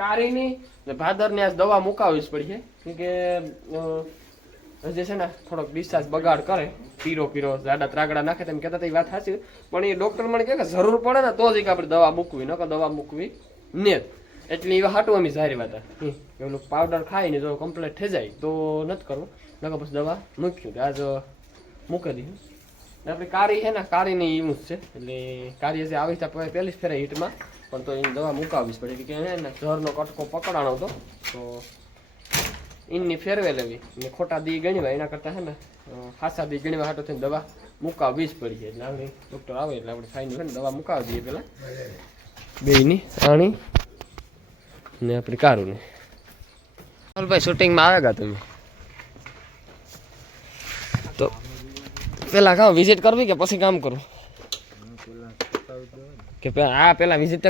કારીની ને ભાદરની આ દવા મુકાવવી જ પડી છે કે જે છે ને થોડોક ડિસ્ચાર્જ બગાડ કરે, પીરો પીરો, જાડા ત્રાગડા નાખે તેમ હતા, એ વાત સાચી. પણ એ ડોક્ટર મને કહે કે જરૂર પડે ને તો જ એક આપણે દવા મૂકવી નકર દવા મૂકવી ને. એટલે એવા હાટું અમે જાહેર વાત ઓલું પાવડર ખાઈને જો કમ્પ્લીટ થઈ જાય તો નથી કરવું. નકર પછી દવા મૂક્યું. આજ મૂકી દીધું. આપણી કારી છે ને કારીની યુઝ છે. એટલે કારી જે આવી છે પહે- પહેલી જ ફેરે હીટમાં. પણ તો એની દવા મુકાવીશ પડે. કે એને ઝરનો કટકો પકડાણો હતો. તો એની ફેરવે લેવી. ને ખોટા દી ગણવા એના કરતાં છે ને ખાસા દી ગણવા હાટો થઈને દવા મુકાવવી જ પડી એટલે આપણે ડૉક્ટર આવે એટલે આપણે ફાઈન દવા મુકાવી દઈએ પહેલાં. બેયની આણી ને આપણી કારુને. ભાઈ શૂટિંગમાં આવેગા તમે? તો પેલા કામ વિઝિટ કરવી કે પછી કામ કરું? કે આ પેલા વિઝિટ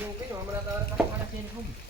hundaયું છે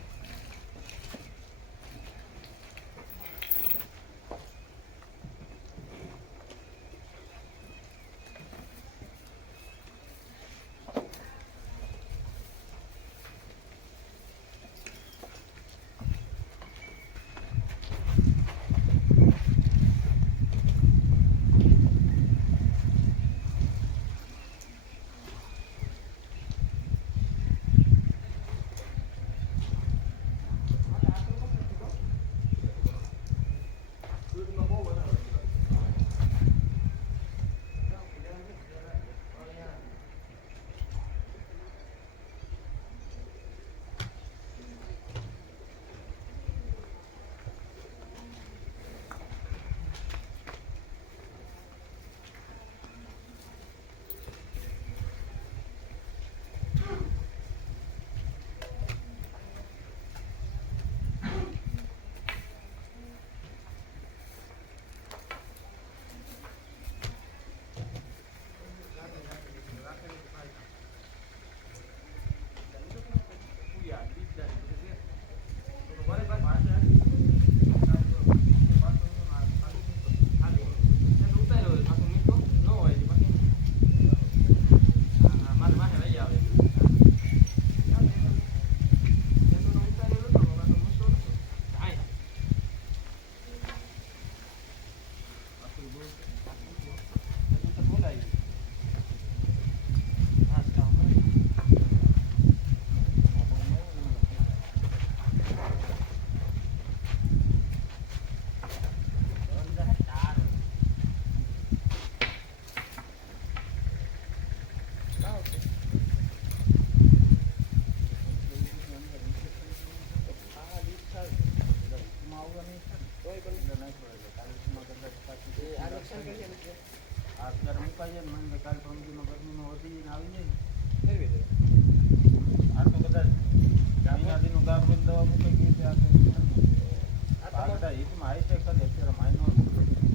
હિતમાં આવી છે ખરી અત્યારે માઇનો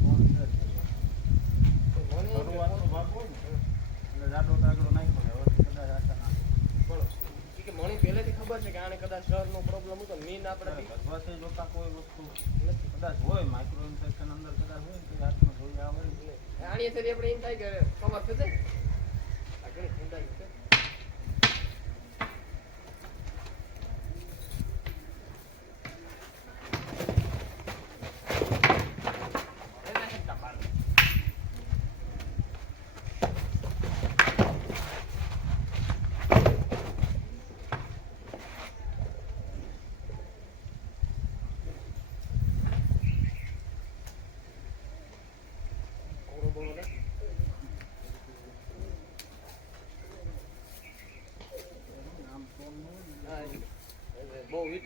કોણ છે શરૂઆતનો ભાગ હોય ને એટલે જાડો કાગડો નાખ્યો ને હવે કદાચ આશા ના પણ મને પહેલેથી ખબર છે કે આને કદાચ શહેરનો પ્રોબ્લેમ હતો મીન આપણે ભગવાતે જોતા કોઈ વસ્તુ. કદાચ હોય માઇક્રો ઇન્ફેક્શન અંદર કદાચ હોય તો હાથમાં જોઈ આવે. આની આપણે એમ થાય કે ખબર થશે આ ઘણી ઠંડાઈ.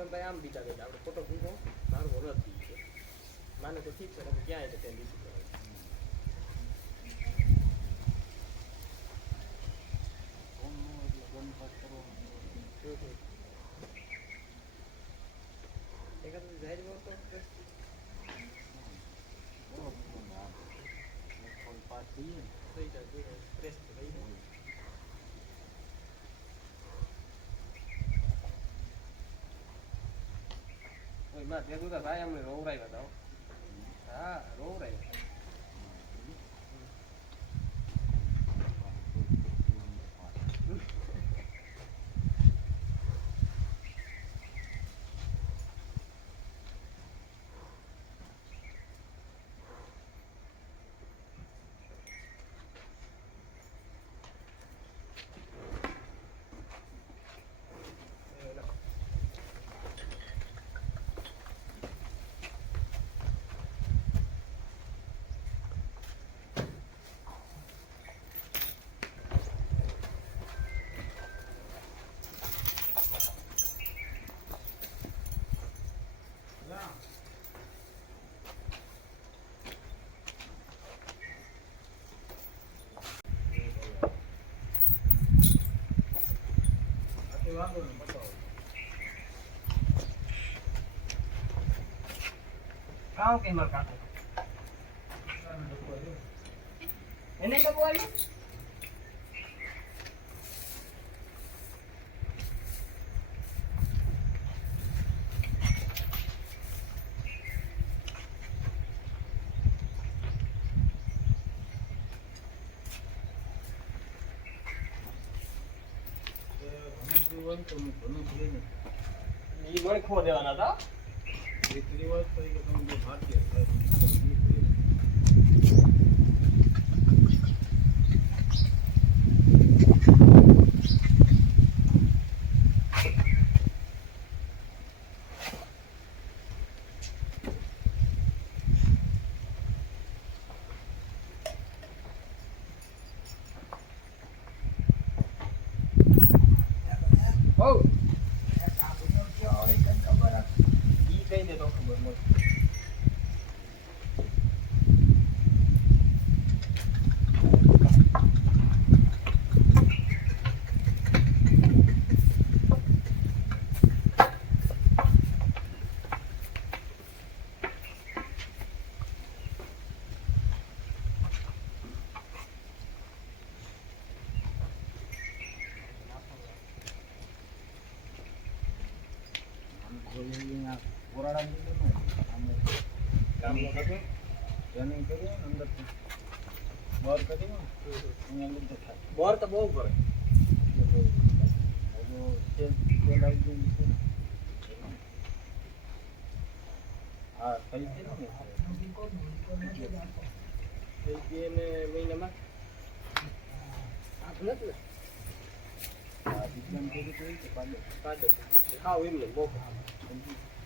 હિરણભાઈ આમ બીજા કે આપણે ફોટો ભૂલો મારું છે માને તો ઠીક છે ક્યાં છે તે બીજું કરાવે. ફોનનું એટલે બંધ પાસ કરવાનું. હમ હમ. એકાદ જાહેર વળતો બરોબર છે ને આ. એક કોલ પાસ થઈએ ને. થઈ જાય થઈ જાય ફ્રેશ થઈ જાય માં તે તો ભાઈ અમને રોવરાય બતાવો હા. હા કામ કે માર કાકો એને તો બોલ્યું તે ધનુષરી હોય તો હું ધનુષ લઈને ઈ મને ખો દેવાના હતા. રીત રિવાજ તરીકે તમે જે ભારતીય થાય, રીત રિવાજ. હો ઈ કઈ દે તો ખબર મને આમ કોઈ અહીંયા ઓરાડાની અંદર રનિંગ હોય. અંદર ને ને, અહીંયા અંદર થાય. બોર તો બહુ કરે ગયું હા થઈ ગયું ને એને મહિનામાં? આપણે નથી ને? વિજ્ઞાન તો એ કે હા એમને બહુ.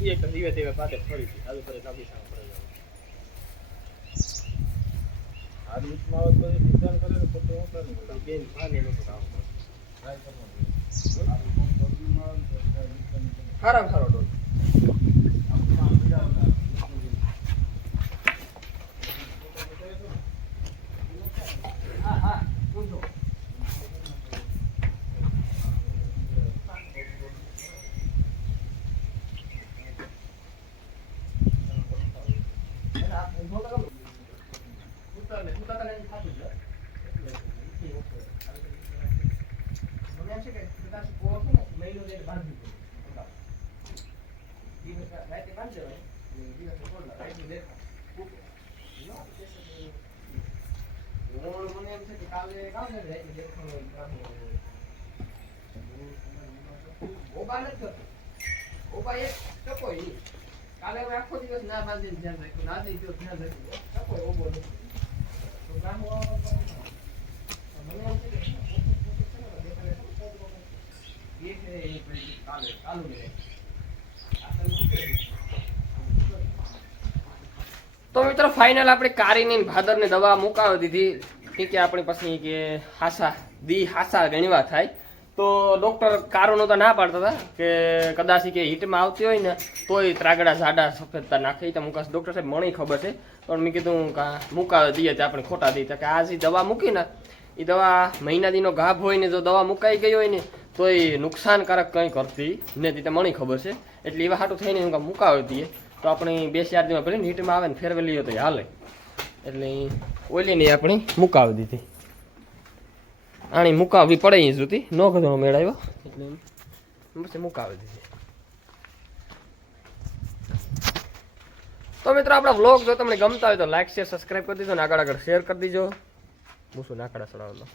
ઈ એક ધીરે ધીરે પાછે ફરી ગઈ ચાલુ કરે લાંબી સામે ફરી આ રીતમાં આવે તો એ વિજ્ઞાન કરે ને તો તો હું કરે તો બેન ભાને નતું કામ કરતું. ટ્રાય કરવાનું આ ફોન ગરમીમાં આવે ને તો વિજ્ઞાન કરે હારામાં હારો ડોલ આમ તો આમ મજા આવતા હા હા પૂછો ઉતારને, ઉતારને એમ થાતું જ હોય. એટલે ઈ ઓકે. મને એમ છે કે કદાચ કોર છે ને, મહિનો લઈને બાંધવી પડે. દિવસ રાતે બાંધી દેવાય. અને દિવસે ખોલવા. રાતનું દેખાય. ઓકે. ન, તે પછી હું- મને એમ છે કે કાલે કામ છે ને, રાતે દેખાવાનું હોય, કામ હોય. ઓબા નથી. ઓબા એક ટકોય નહીં. કાલે હવે આખો દિવસ ના બાંધીને ધ્યાન રાખ્યું. ના દઈ ગયો ધ્યાન રાખ્યું. ટકોય એવો બોલો તો કે કાલે કાલુ? તો મિત્રો ફાઇનલ આપણે કારીની ભાદરને દવા મુકાવી દીધી ઠીક છે આપણી પછી કે હાસા દી હાસા ગણવા થાય તો ડોક્ટર કારોનો તો ના પાડતા હતા કે કદાચ કે હીટમાં આવતી હોય ને તોય ત્રાગડા જાડા સફેદતા નાખે. તો મુકાશ ડોક્ટર સાહેબ મણી ખબર છે. પણ મેં કીધું કા મુકાવે દઈએ તો આપણે ખોટા દઈએ. કે આ જે દવા મૂકી ને એ દવા મહિના દીનો ગાભ હોય ને, જો દવા મુકાઈ ગઈ હોય ને તો એ નુકસાનકારક કંઈ કરતી નથી. તે મણી ખબર છે. એટલે એવા હાટું થઈને હું મુકાવી દઈએ. તો આપણે બે ચાર દિવસ ભલે હીટમાં આવે ને ફેરવેલી તો હાલે. એટલે ઓલીની આપણે મુકાવી દીધી. આણી મુકાવવી પડે અહીં સુધી. નો કદો મેળ આવ્યો એટલે પછી મુકાવી દીધી. તો મિત્રો આપણા વ્લોગ જો તમને ગમતા હોય તો લાઈક શેર સબસ્ક્રાઈબ કરી દીધો ને આગળ આગળ શેર કરી દીજો. હું શું નાકડા ચડાવવાનો